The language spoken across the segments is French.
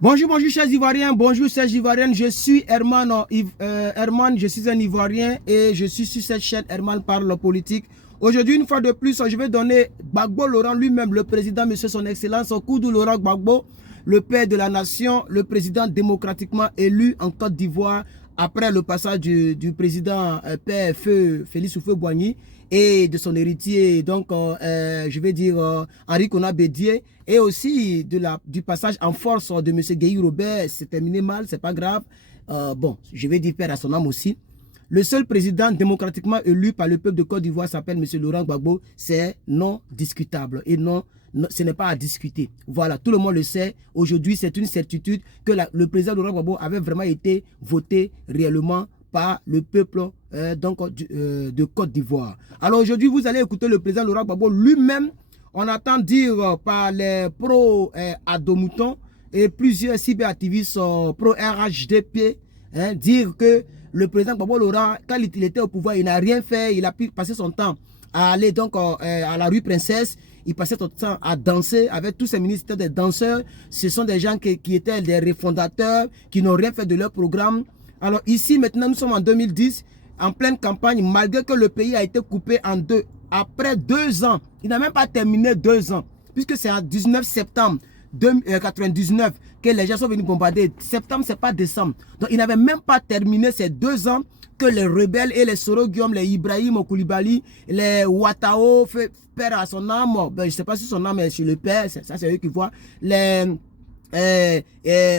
Bonjour, bonjour chers Ivoiriens, bonjour chers Ivoiriennes, je suis Herman, Herman, je suis un Ivoirien et je suis sur cette chaîne Herman parle politique. Aujourd'hui, une fois de plus, je vais donner Gbagbo Laurent lui-même, le président, monsieur son excellence, Koudou Laurent Gbagbo, le père de la nation, le président démocratiquement élu en Côte d'Ivoire après le passage du président père Feu Félix Houphouët-Boigny et de son héritier, donc je vais dire Henri Konan Bédié, et aussi du passage en force de M. Guéhi Robert. C'est terminé mal, c'est pas grave. Bon, je vais dire père à son âme aussi. Le seul président démocratiquement élu par le peuple de Côte d'Ivoire s'appelle M. Laurent Gbagbo. C'est non discutable et non, ce n'est pas à discuter. Voilà, tout le monde le sait. Aujourd'hui, c'est une certitude que le président Laurent Gbagbo avait vraiment été voté réellement par le peuple de Côte d'Ivoire. Alors aujourd'hui, vous allez écouter le président Laurent Gbagbo lui-même. On attend dire par les pro-Adomouton et plusieurs cyberactivistes pro-RHDP dire que le président Gbagbo Laurent, quand il était au pouvoir, il n'a rien fait. Il a pu passer son temps à aller donc à la rue Princesse. Il passait son temps à danser avec tous ces ministres des danseurs. Ce sont des gens qui étaient des refondateurs, qui n'ont rien fait de leur programme. Alors ici, maintenant, nous sommes en 2010, en pleine campagne, malgré que le pays a été coupé en deux. Après 2 ans, il n'a même pas terminé 2 ans, puisque c'est en 19 septembre 1999 que les gens sont venus bombarder. Septembre, c'est pas décembre. Donc, il n'avait même pas terminé ces 2 ans que les rebelles et les Soro Guillaume, les Ibrahim Koulibaly, les Ouattao, père à son âme, ben, je ne sais pas si son âme est sur le père, ça c'est eux qui voient, les...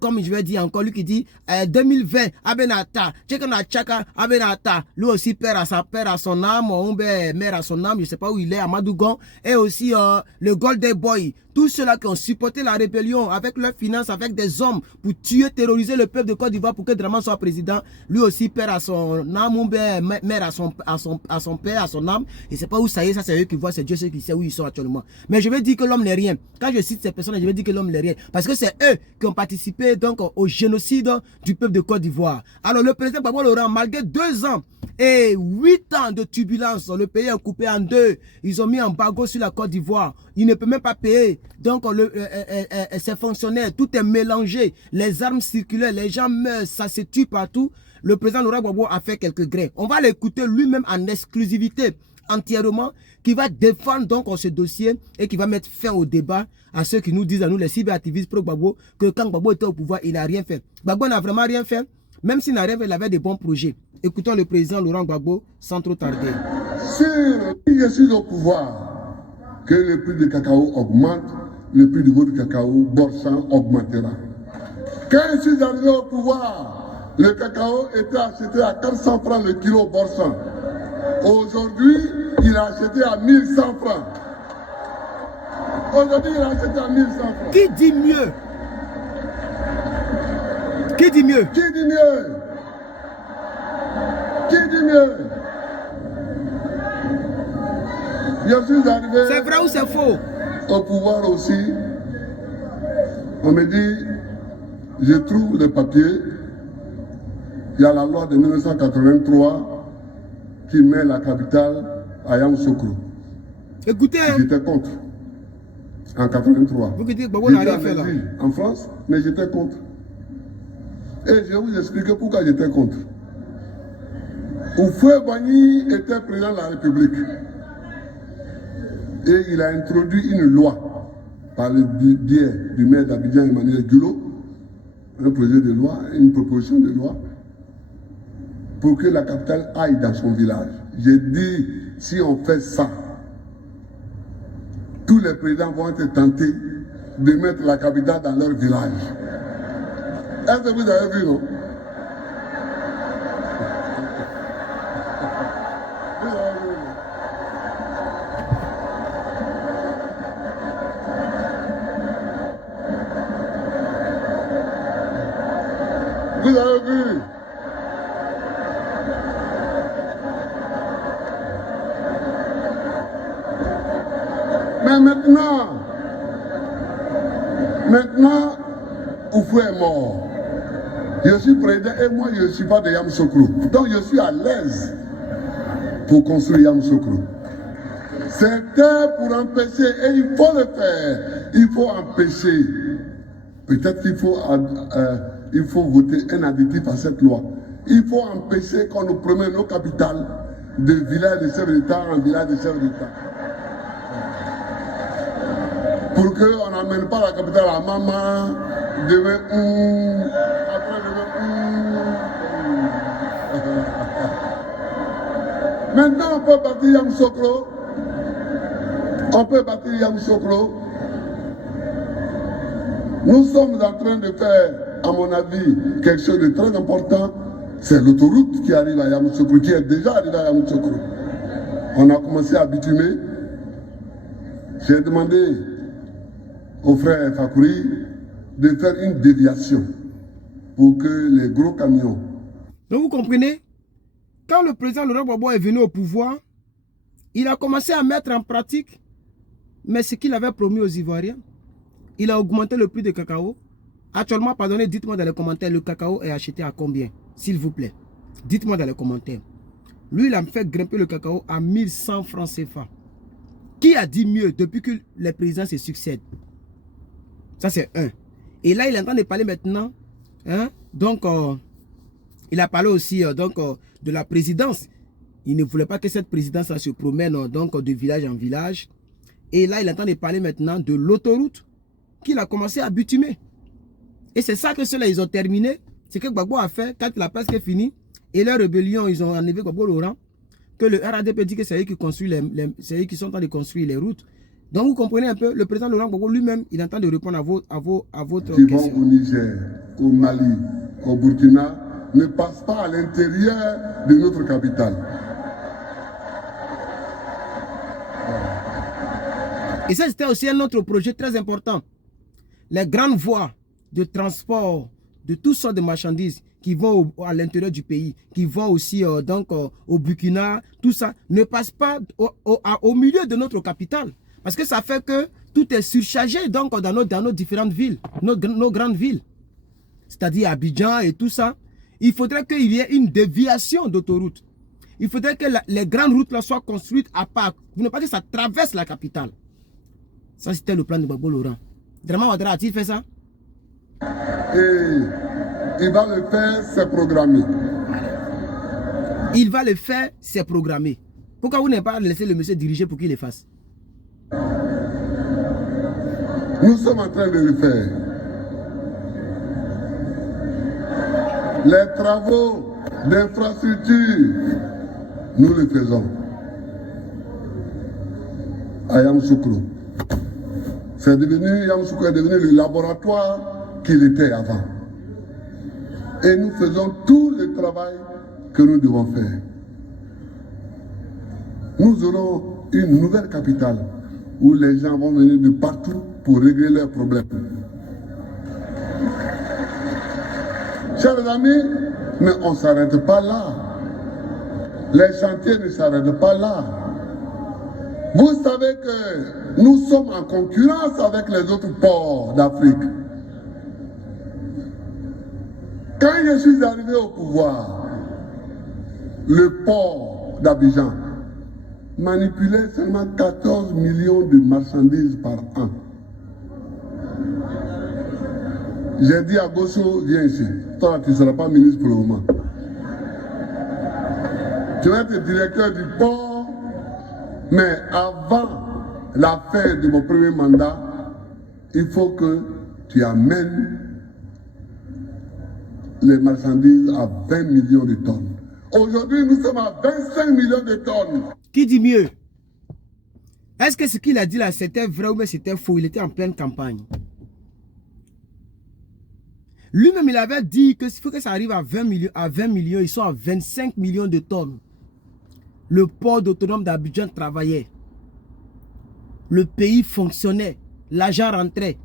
comme je vais dire encore, lui qui dit 2020 abenata tchekana tchaka abenata, lui aussi père à son âme, ou mère à son âme, je sais pas où il est, à Madougon, et aussi le Golden Boy, tous ceux-là qui ont supporté la rébellion avec leurs finances, avec des hommes pour tuer, terroriser le peuple de Côte d'Ivoire pour que Draman soit président, lui aussi père à son âme, ou mère à son père, à son âme, je sais pas où ça y est, ça c'est eux qui voient, c'est Dieu seul qui sait où ils sont actuellement. Mais je vais dire que l'homme n'est rien. Quand je cite ces personnes, je vais dire que l'homme n'est rien, parce que c'est eux qui ont participé donc au génocide du peuple de Côte d'Ivoire. Alors le président Gbagbo Laurent, malgré 2 ans et 8 ans de turbulence, le pays est coupé en deux. Ils ont mis un embargo sur la Côte d'Ivoire. Il ne peut même pas payer. Donc ses fonctionnaires, tout est mélangé. Les armes circulaires, les gens meurent, ça se tue partout. Le président Laurent Gbagbo a fait quelques grains. On va l'écouter lui-même en exclusivité, entièrement, qui va défendre donc ce dossier et qui va mettre fin au débat à ceux qui nous disent, à nous les cyberactivistes pro Gbagbo, que quand Gbagbo était au pouvoir, il n'a rien fait. Gbagbo n'a vraiment rien fait. Même s'il n'a rien fait, il avait des bons projets. Écoutons le président Laurent Gbagbo sans trop tarder. Si je suis au pouvoir, que le prix du cacao augmente, le prix du goût du cacao, Borsan, augmentera. Quand je suis arrivé au pouvoir, le cacao était acheté à 400 francs le kilo Borsan. Aujourd'hui, il est acheté à 1100 francs. Aujourd'hui, il est acheté à 1100 francs. Qui dit mieux? Qui dit mieux? Qui dit mieux? Qui dit mieux? Je suis arrivé... C'est vrai ou c'est faux? Au pouvoir aussi, on me dit, je trouve le papier, il y a la loi de 1983 qui met la capitale à Yamoussoukro. Écoutez, j'étais contre. En 83. Vous qui dites, Gbagbo n'a rien fait là. En France, mais j'étais contre. Et je vais vous expliquer pourquoi j'étais contre. Houphouët-Boigny était président de la République. Et il a introduit une loi par le biais du maire d'Abidjan, Emmanuel Gulo, un projet de loi, une proposition de loi, pour que la capitale aille dans son village. J'ai dit, si on fait ça, tous les présidents vont être tentés de mettre la capitale dans leur village. Est-ce que vous avez vu, non? Vous avez vu? Mais maintenant, Oufou est mort. Je suis président et moi je ne suis pas de Yamoussoukro. Donc je suis à l'aise pour construire Yamoussoukro. C'était pour empêcher, et il faut le faire, il faut empêcher peut-être qu'il faut voter un additif à cette loi. Il faut empêcher qu'on nous promène nos capitales de village de chef d'État en village de chef d'État. Pour qu'on n'amène pas la capitale à maman, demain, après demain, Maintenant, on peut bâtir Yamoussoukro. On peut bâtir Yamoussoukro. Nous sommes en train de faire, à mon avis, quelque chose de très important. C'est l'autoroute qui arrive à Yamoussoukro, qui est déjà arrivée à Yamoussoukro. On a commencé à bitumer. J'ai demandé au frère Fakouri de faire une déviation pour que les gros camions. Donc vous comprenez, quand le président Laurent Gbagbo est venu au pouvoir, il a commencé à mettre en pratique, mais ce qu'il avait promis aux Ivoiriens. Il a augmenté le prix du cacao. Actuellement, pardonnez, dites-moi dans les commentaires, le cacao est acheté à combien? S'il vous plaît. Dites-moi dans les commentaires. Lui, il a fait grimper le cacao à 1100 francs CFA. Qui a dit mieux depuis que les présidents se succèdent? Ça, c'est un. Et là, il est en train de parler maintenant. Hein? Donc, il a parlé aussi de la présidence. Il ne voulait pas que cette présidence se promène de village en village. Et là, il est en train de parler maintenant de l'autoroute qu'il a commencé à bitumer. Et c'est ça que ceux-là, ils ont terminé. C'est que Gbagbo a fait, quand la presque fini, et leur rébellion, ils ont enlevé Gbagbo Laurent, que le RADP dit que c'est eux qui construisent c'est eux qui sont en train de construire les routes. Donc vous comprenez un peu, le président Laurent Gbagbo lui-même, il est en train de répondre à votre question. Qui question. vont au Niger, au Mali, au Burkina, ne passent pas à l'intérieur de notre capitale. Et ça, c'était aussi un autre projet très important. Les grandes voies de transport de toutes sortes de marchandises qui vont à l'intérieur du pays, qui vont aussi au Burkina, tout ça, ne passent pas au milieu de notre capitale. Parce que ça fait que tout est surchargé dans nos différentes villes, nos grandes villes. C'est-à-dire Abidjan et tout ça. Il faudrait qu'il y ait une déviation d'autoroute. Il faudrait que les grandes routes là soient construites à part. Vous ne pas que ça traverse la capitale. Ça, c'était le plan de Gbagbo Laurent. Draman Ouattara a-t-il fait ça? Et il va le faire, c'est programmé. Il va le faire, c'est programmé. Pourquoi vous n'avez pas laissé le monsieur diriger pour qu'il le fasse? Nous sommes en train de le faire. Les travaux d'infrastructure, nous les faisons. À Yamoussoukro. Yamoussoukro est devenu le laboratoire qu'il était avant. Et nous faisons tout le travail que nous devons faire. Nous aurons une nouvelle capitale où les gens vont venir de partout pour régler leurs problèmes. Chers amis, mais on ne s'arrête pas là. Les chantiers ne s'arrêtent pas là. Vous savez que nous sommes en concurrence avec les autres ports d'Afrique. Quand je suis arrivé au pouvoir, le port d'Abidjan manipulait seulement 14 millions de marchandises par an. J'ai dit à Gosso, viens ici. Toi, tu ne seras pas ministre pour le moment. Tu vas être directeur du port. Mais avant la fin de mon premier mandat, il faut que tu amènes les marchandises à 20 millions de tonnes. Aujourd'hui, nous sommes à 25 millions de tonnes. Qui dit mieux? Est-ce que ce qu'il a dit là, c'était vrai ou bien c'était faux? Il était en pleine campagne. Lui-même, il avait dit que s'il faut que ça arrive à 20 millions, ils sont à 25 millions de tonnes. Le port autonome d'Abidjan travaillait. Le pays fonctionnait. L'argent rentrait.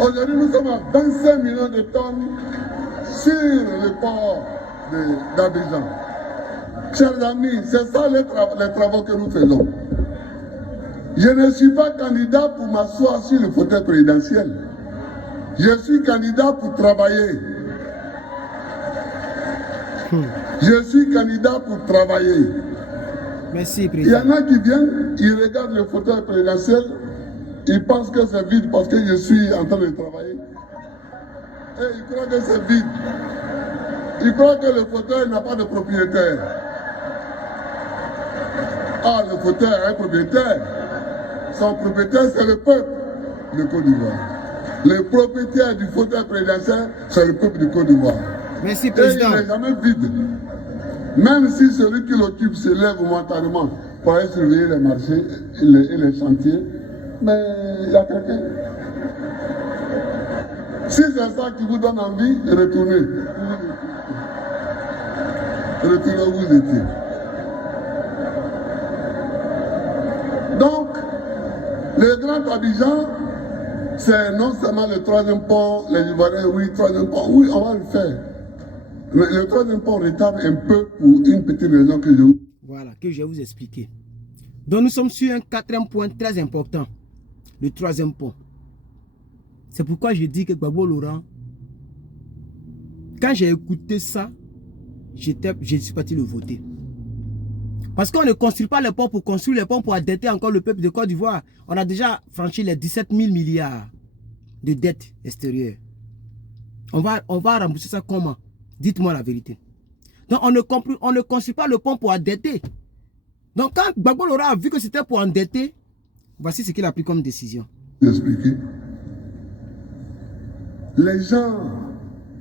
Aujourd'hui, nous sommes à 25 millions de tonnes sur le port d'Abidjan. Chers amis, c'est ça les travaux que nous faisons. Je ne suis pas candidat pour m'asseoir sur le fauteuil présidentiel. Je suis candidat pour travailler. Je suis candidat pour travailler. Merci, Il y en Président. a qui viennent, ils regardent le fauteuil présidentiel, ils pensent que c'est vide parce que je suis en train de travailler. Et ils croient que c'est vide. Ils croient que le fauteuil n'a pas de propriétaire. Ah, le fauteuil a un propriétaire. Son propriétaire, c'est le peuple de Côte d'Ivoire. Le propriétaire du fauteuil présidentiel, c'est le peuple de Côte d'Ivoire. Merci, Et Président. il n'est jamais vide. Même si celui qui l'occupe se lève momentanément pour aller surveiller les marchés et les chantiers, mais il y a quelqu'un. Si c'est ça qui vous donne envie, retournez. Retournez où vous étiez. Donc, le Grand Abidjan, c'est non seulement le troisième pont, les Ivoiriens, oui, troisième pont, oui, on va le faire. Mais le troisième pont retarde un peu pour une petite raison que je vous... Voilà, que je vais vous expliquer. Donc nous sommes sur un quatrième point très important. Le troisième pont. C'est pourquoi je dis que Gbagbo Laurent, quand j'ai écouté ça, je suis parti le voter. Parce qu'on ne construit pas les ponts pour construire les ponts pour endetter encore le peuple de Côte d'Ivoire. On a déjà franchi les 17 000 milliards de dettes extérieures. On va rembourser ça comment? Dites-moi la vérité. Donc on ne construit pas le pont pour endetter. Donc quand Gbagbo Laurent a vu que c'était pour endetter, voici ce qu'il a pris comme décision. Expliquer. Les gens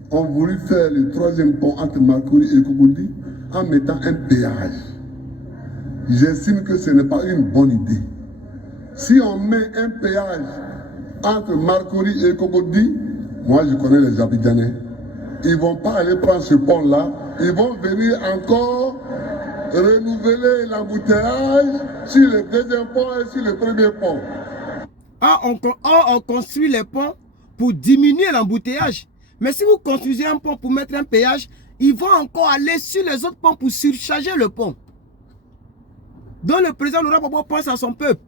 ont voulu faire le troisième pont entre Marcory et Cocody en mettant un péage. J'estime que ce n'est pas une bonne idée. Si on met un péage entre Marcory et Cocody, moi je connais les Abidjanais, ils ne vont pas aller prendre ce pont-là, ils vont venir encore renouveler l'embouteillage sur le deuxième pont et sur le premier pont. On construit les ponts pour diminuer l'embouteillage. Mais si vous construisez un pont pour mettre un péage, ils vont encore aller sur les autres ponts pour surcharger le pont. Donc le président Laurent Gbagbo pense à son peuple.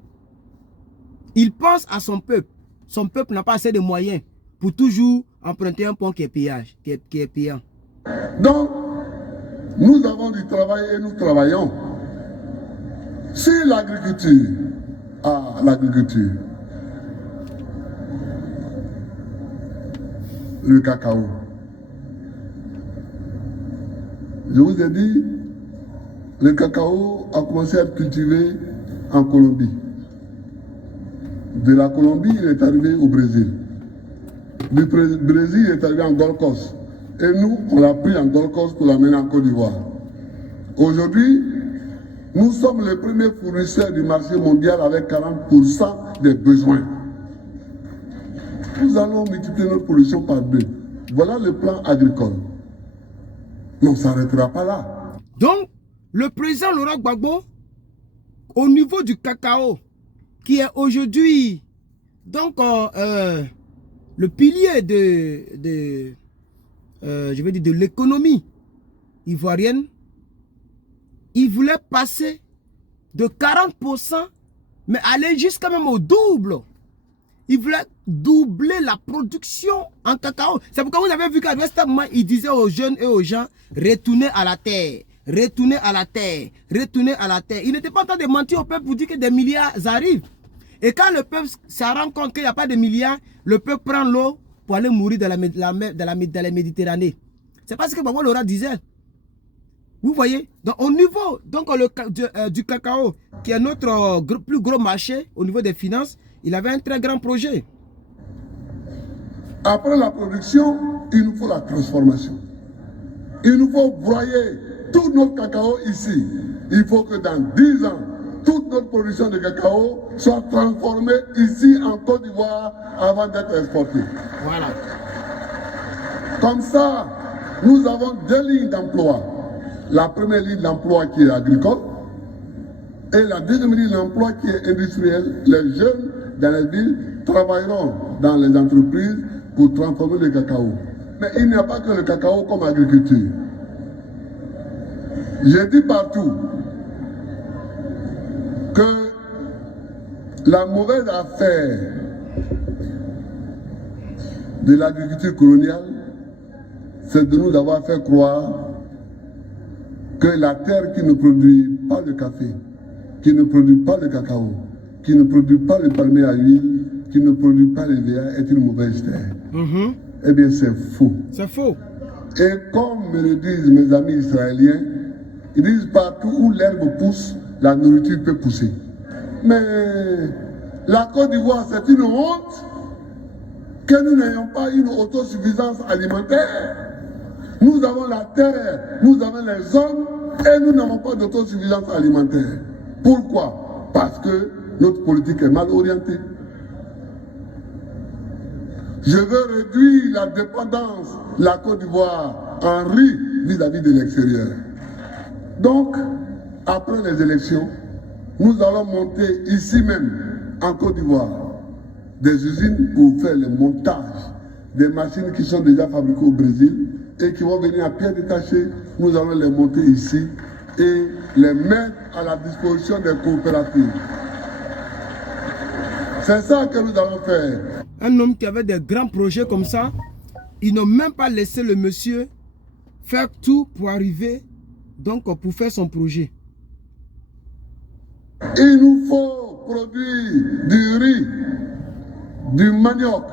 Il pense à son peuple. Son peuple n'a pas assez de moyens pour toujours emprunter un pont qui est payant. Donc, nous avons du travail et nous travaillons. Sur l'agriculture, l'agriculture, le cacao. Je vous ai dit, le cacao a commencé à être cultivé en Colombie. De la Colombie, il est arrivé au Brésil. Du Brésil, il est arrivé en Gold Coast. Et nous, on l'a pris en Gold Coast pour l'amener en Côte d'Ivoire. Aujourd'hui, nous sommes les premiers fournisseurs du marché mondial avec 40% des besoins. Nous allons multiplier notre production par 2. Voilà le plan agricole. Mais on ne s'arrêtera pas là. Donc, le président Laurent Gbagbo, au niveau du cacao, qui est aujourd'hui donc le pilier de l'économie ivoirienne, il voulait passer de 40%, mais aller jusqu'à même au double. Il voulait doubler la production en cacao. C'est pourquoi vous avez vu qu'à un moment, il disait aux jeunes et aux gens, retournez à la terre, retournez à la terre, retournez à la terre. Il n'était pas en train de mentir au peuple pour dire que des milliards arrivent. Et quand le peuple se rend compte qu'il n'y a pas de milliards, le peuple prend l'eau pour aller mourir dans la Méditerranée. C'est pas ce que Gbagbo Laurent disait. Vous voyez? Donc au niveau du cacao, qui est notre plus gros marché au niveau des finances, il avait un très grand projet. Après la production, il nous faut la transformation. Il nous faut broyer tout notre cacao ici. Il faut que dans 10 ans, toute notre production de cacao soit transformée ici en Côte d'Ivoire avant d'être exportée. Voilà. Comme ça, nous avons 2 lignes d'emploi. La première ligne d'emploi qui est agricole et la deuxième ligne d'emploi qui est industrielle. Les jeunes dans les villes travailleront dans les entreprises pour transformer le cacao. Mais il n'y a pas que le cacao comme agriculture. J'ai dit partout que la mauvaise affaire de l'agriculture coloniale, c'est de nous avoir fait croire que la terre qui ne produit pas de café qui ne produit pas le cacao, qui ne produit pas le palmier à huile, qui ne produit pas les VA est une mauvaise terre. Eh bien, c'est faux. C'est faux. Et comme me le disent mes amis israéliens, ils disent partout où l'herbe pousse, la nourriture peut pousser. Mais la Côte d'Ivoire, c'est une honte que nous n'ayons pas une autosuffisance alimentaire. Nous avons la terre, nous avons les hommes et nous n'avons pas d'autosuffisance alimentaire. Pourquoi? Parce que notre politique est mal orientée. Je veux réduire la dépendance de la Côte d'Ivoire en riz vis-à-vis de l'extérieur. Donc, après les élections, nous allons monter ici même, en Côte d'Ivoire, des usines pour faire le montage des machines qui sont déjà fabriquées au Brésil et qui vont venir à pied détaché. Nous allons les monter ici et les mettre à la disposition des coopératives. C'est ça que nous allons faire. Un homme qui avait des grands projets comme ça, ils n'ont même pas laissé le monsieur faire tout pour arriver, donc pour faire son projet. Il nous faut produire du riz, du manioc,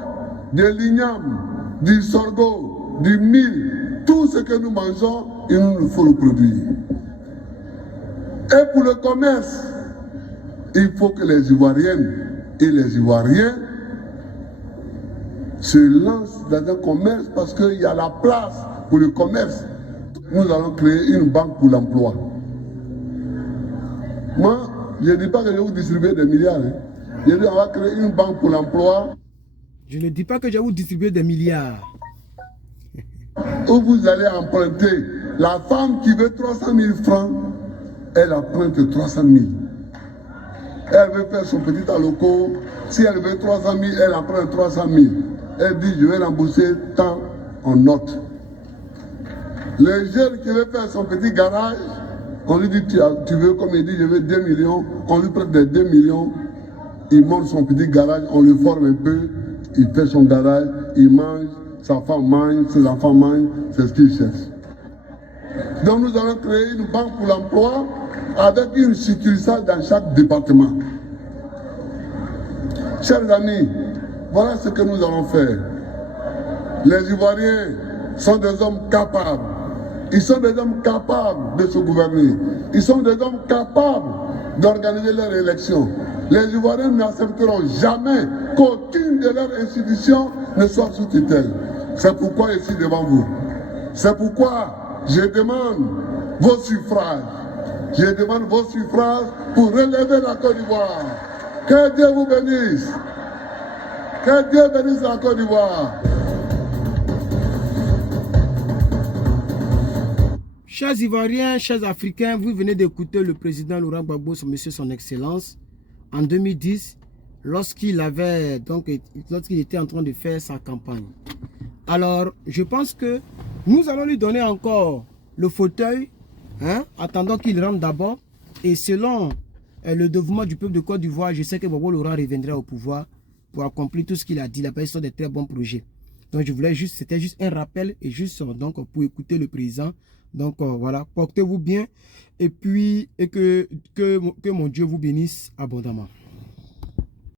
de l'igname, du sorgho, du mil. Tout ce que nous mangeons, il nous faut le produire. Et pour le commerce, il faut que les Ivoiriennes et les Ivoiriens se lancent dans un commerce parce qu'il y a la place pour le commerce. Nous allons créer une banque pour l'emploi. Moi, je ne dis pas que je vais vous distribuer des milliards. Je dis on va créer une banque pour l'emploi. Je ne dis pas que je vais vous distribuer des milliards. Où vous allez emprunter. La femme qui veut 300 000 francs, elle emprunte 300 000. Elle veut faire son petit aloco. Si elle veut 300 000, elle emprunte 300 000. Elle dit, je vais rembourser tant en notes. Le jeune qui veut faire son petit garage, on lui dit, tu veux, comme il dit, je veux 2 millions. On lui prête des 2 millions. Il monte son petit garage, on le forme un peu. Il fait son garage, il mange, sa femme mange, ses enfants mangent. C'est ce qu'il cherche. Donc nous allons créer une banque pour l'emploi avec une succursale dans chaque département. Chers amis, voilà ce que nous allons faire. Les Ivoiriens sont des hommes capables. Ils sont des hommes capables de se gouverner. Ils sont des hommes capables d'organiser leurs élections. Les Ivoiriens n'accepteront jamais qu'aucune de leurs institutions ne soit sous tutelle. C'est pourquoi je suis devant vous. C'est pourquoi je demande vos suffrages. Je demande vos suffrages pour relever la Côte d'Ivoire. Que Dieu vous bénisse. Que Dieu bénisse la Côte d'Ivoire. Chers Ivoiriens, chers Africains, vous venez d'écouter le président Laurent Gbagbo, monsieur son Excellence, en 2010, lorsqu'il était en train de faire sa campagne. Alors, je pense que nous allons lui donner encore le fauteuil, attendant qu'il rentre d'abord. Et selon le développement du peuple de Côte d'Ivoire, je sais que Gbagbo Laurent reviendra au pouvoir pour accomplir tout ce qu'il a dit. Il a fait des très bons projets. Donc, je voulais juste, c'était juste un rappel et juste donc pour écouter le président. Donc, voilà, portez-vous bien et puis que mon Dieu vous bénisse abondamment.